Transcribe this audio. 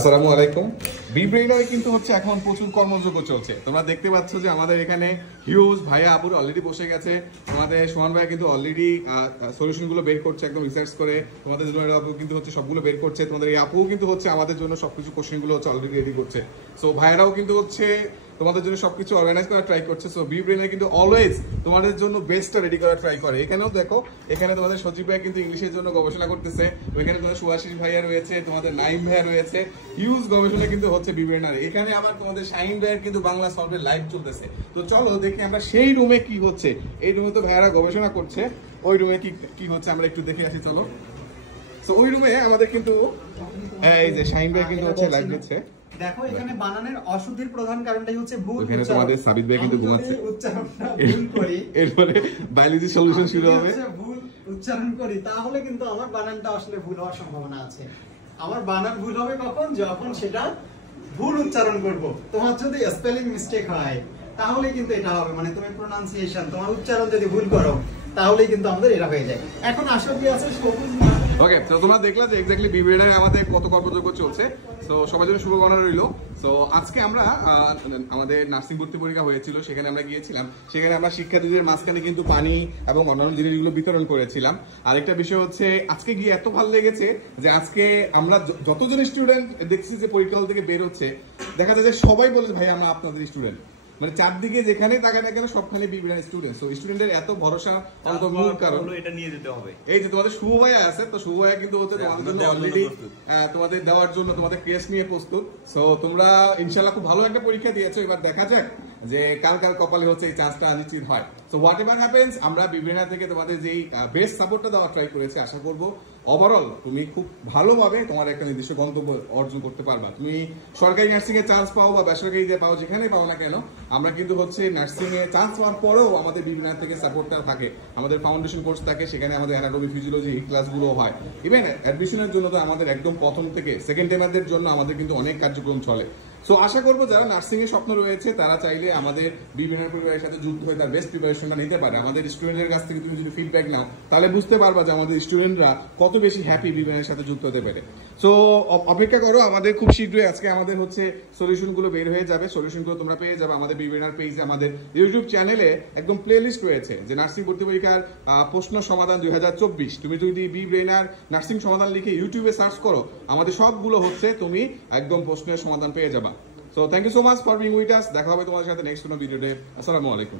আসসালামু আলাইকুম। বিব্রেইনয় কিন্তু হচ্ছে এখন প্রচুর কর্মযোগ্য চলছে। তোমরা দেখতে পাচ্ছ যে আমাদের এখানে হিউজ ভাইয়া আপুর অলরেডি বসে গেছে। তোমাদের সোহান ভাইয়া কিন্তু অলরেডি সলিউশনগুলো বের করছে একদম রিসার্চ করে। তোমাদের জন্য আপু কিন্তু হচ্ছে সবগুলো বের করছে। তোমাদের এই আপুও কিন্তু হচ্ছে আমাদের জন্য সবকিছু কোশ্চেনগুলো হচ্ছে অলরেডি রেডি করছে। সো ভাইয়ারাও কিন্তু হচ্ছে তোমাদের জন্য সবকিছু অর্গানাইজ করা ট্রাই করছে। সো বিব্রেইনয় কিন্তু অলওয়েজ তোমাদের জন্য বেস্টটা রেডি করা ট্রাই করে। এখানেও দেখো, এখানে তোমাদের সজীব ভাইয়া কিন্তু ইংলিশের জন্য গবেষণা করতেছে। এখানে তোমাদের সুভাষিস ভাইয়া রয়েছে, তোমাদের নাইম ভাইয়া রয়েছে। হিউজ গবেষণা কিন্তু হচ্ছে বিব্রেইনারে। এখানে আবার তোমাদের শাহিন ভাইয়ের কিন্তু বাংলা সলভের লাইভ চলতেছে। তো চলো দেখি আমরা সেই রুমে কি হচ্ছে। এই রুমে তো ভাইয়ারা গবেষণা করছে, ওই রুমে কি হচ্ছে আমরা একটু দেখে আসি। চলো। সো ওই রুমে আমাদের কিন্তু এই যে শাহিন ভাই কিন্তু হচ্ছে লাইভ দিচ্ছে। দেখো এখানে বানানের অশুদ্ধির প্রধান কারণটাই হচ্ছে ভুল উচ্চারণ। এখানে তোমাদের সাবিত ভাই কিন্তু ঘুমাচ্ছে। উচ্চারণটা ভুল করি, এরপরে বায়োলজি সলিউশন শুরু হবে। ভুল উচ্চারণ করি তাহলে কিন্তু আমার বানানটা আসলে ভুল হওয়ার সম্ভাবনা আছে। আমার বানান ভুল হবে কখন? যখন সেটা ভুল উচ্চারণ করব। তোমার যদি স্পেলিং মিস্টেক হয় তাহলে কিন্তু এটা হবে, মানে তুমি প্রোনাউন্সিয়েশন, তোমার উচ্চারণ যদি ভুল করো তাহলেই কিন্তু আমাদের এটা হয়ে যায়। এখন আসল কি আছে সবুজ। ওকে, তো তোমরা দেখলা যে এক্স্যাক্টলি বিব্রেইনারে আমাদের কত কর্মযোগ্য চলছে। সো সবার জন্য শুভকামনা রইল। সো আজকে আমরা আমাদের নার্সিং ভর্তি পরীক্ষা হয়েছিল, সেখানে আমরা গিয়েছিলাম। সেখানে আমরা শিক্ষার্থীদের মাঝখানে কিন্তু পানি এবং অন্যান্য জিনিসগুলো বিতরণ করেছিলাম। আরেকটা বিষয় হচ্ছে আজকে গিয়ে এত ভালো লেগেছে যে আজকে আমরা যতজন স্টুডেন্ট দেখছি যে পরীক্ষা হল থেকে বের হচ্ছে, দেখা যায় যে সবাই বলে ভাই আমরা আপনাদের স্টুডেন্ট। মানে চারদিকে যেখানে তাকায় না কেন সবখানে বিব্রেইনার স্টুডেন্ট। সো স্টুডেন্টের এত ভরসা মূল কারণ এটা নিয়ে যেতে হবে। এই যে তোমাদের শুভ ভাইয়া আছে, তো শুভ ভাইয়া কিন্তু হচ্ছে তোমাদের জন্য অলরেডি তোমাদের দেওয়ার জন্য তোমাদের কেস নিয়ে প্রস্তুত। সো তোমরা ইনশাআল্লাহ খুব ভালো একটা পরীক্ষা দিয়েছো। এবার দেখা যাক যে কার কার কপালে হচ্ছে এই চান্সটা নিশ্চিত হয়। সো হোয়াট এভার হ্যাপেন্স, আমরা বিব্রেইনার থেকে তোমাদের যেই বেস্ট সাপোর্টটা দেওয়া ট্রাই করেছি, আশা করবো ওভারঅল তুমি খুব ভালোভাবে তোমার একটা নির্দিষ্ট গন্তব্য অর্জন করতে পারবা। তুমি সরকারি নার্সিং এ চান্স পাও বা বেসরকারি যে পাও, যেখানে পাও না কেন, আমরা কিন্তু হচ্ছে নার্সিং এ চান্স পাওয়ার পরেও আমাদের বিব্রেইনার থেকে সাপোর্টটা থাকে। আমাদের ফাউন্ডেশন কোর্স থাকে, সেখানে আমাদের অ্যানাটমি ফিজিওলজি এই ক্লাসগুলো হয়। ইভেন অ্যাডমিশনের জন্য তো আমাদের একদম প্রথম থেকে সেকেন্ড টাইমারদের জন্য আমাদের কিন্তু অনেক কার্যক্রম চলে। সো আশা করবো যারা নার্সিং এর স্বপ্ন রয়েছে তারা চাইলে আমাদের বিব্রেইনার পরিবারের সাথে যুক্ত হয়ে তার বেস্ট প্রিপারেশনটা নিতে পারে। আমাদের স্টুডেন্টের কাছ থেকে তুমি যদি ফিডব্যাক নাও তাহলে বুঝতে পারবা যে আমাদের স্টুডেন্টরা কত বেশি হ্যাপি বিব্রেইনারের সাথে যুক্ত হতে পারে। সো অপেক্ষা করো, আমাদের খুব শীঘ্রই আজকে আমাদের হচ্ছে সলিউশনগুলো বের হয়ে যাবে। সলিউশনগুলো তোমরা পেয়ে যাবে আমাদের বিব্রেইনার পেজে। আমাদের ইউটিউব চ্যানেলে একদম প্লে লিস্ট রয়েছে যে নার্সিং ভর্তি পরীক্ষার প্রশ্ন সমাধান 2024। তুমি যদি বিব্রেইনার নার্সিং সমাধান লিখে ইউটিউবে সার্চ করো, আমাদের সবগুলো হচ্ছে তুমি একদম প্রশ্নের সমাধান পেয়ে যাবা। So thank you so much for being with us. দেখা হবে তোমাদের সাথে নেক্সট কোনো ভিডিওতে। আসসালামু আলাইকুম।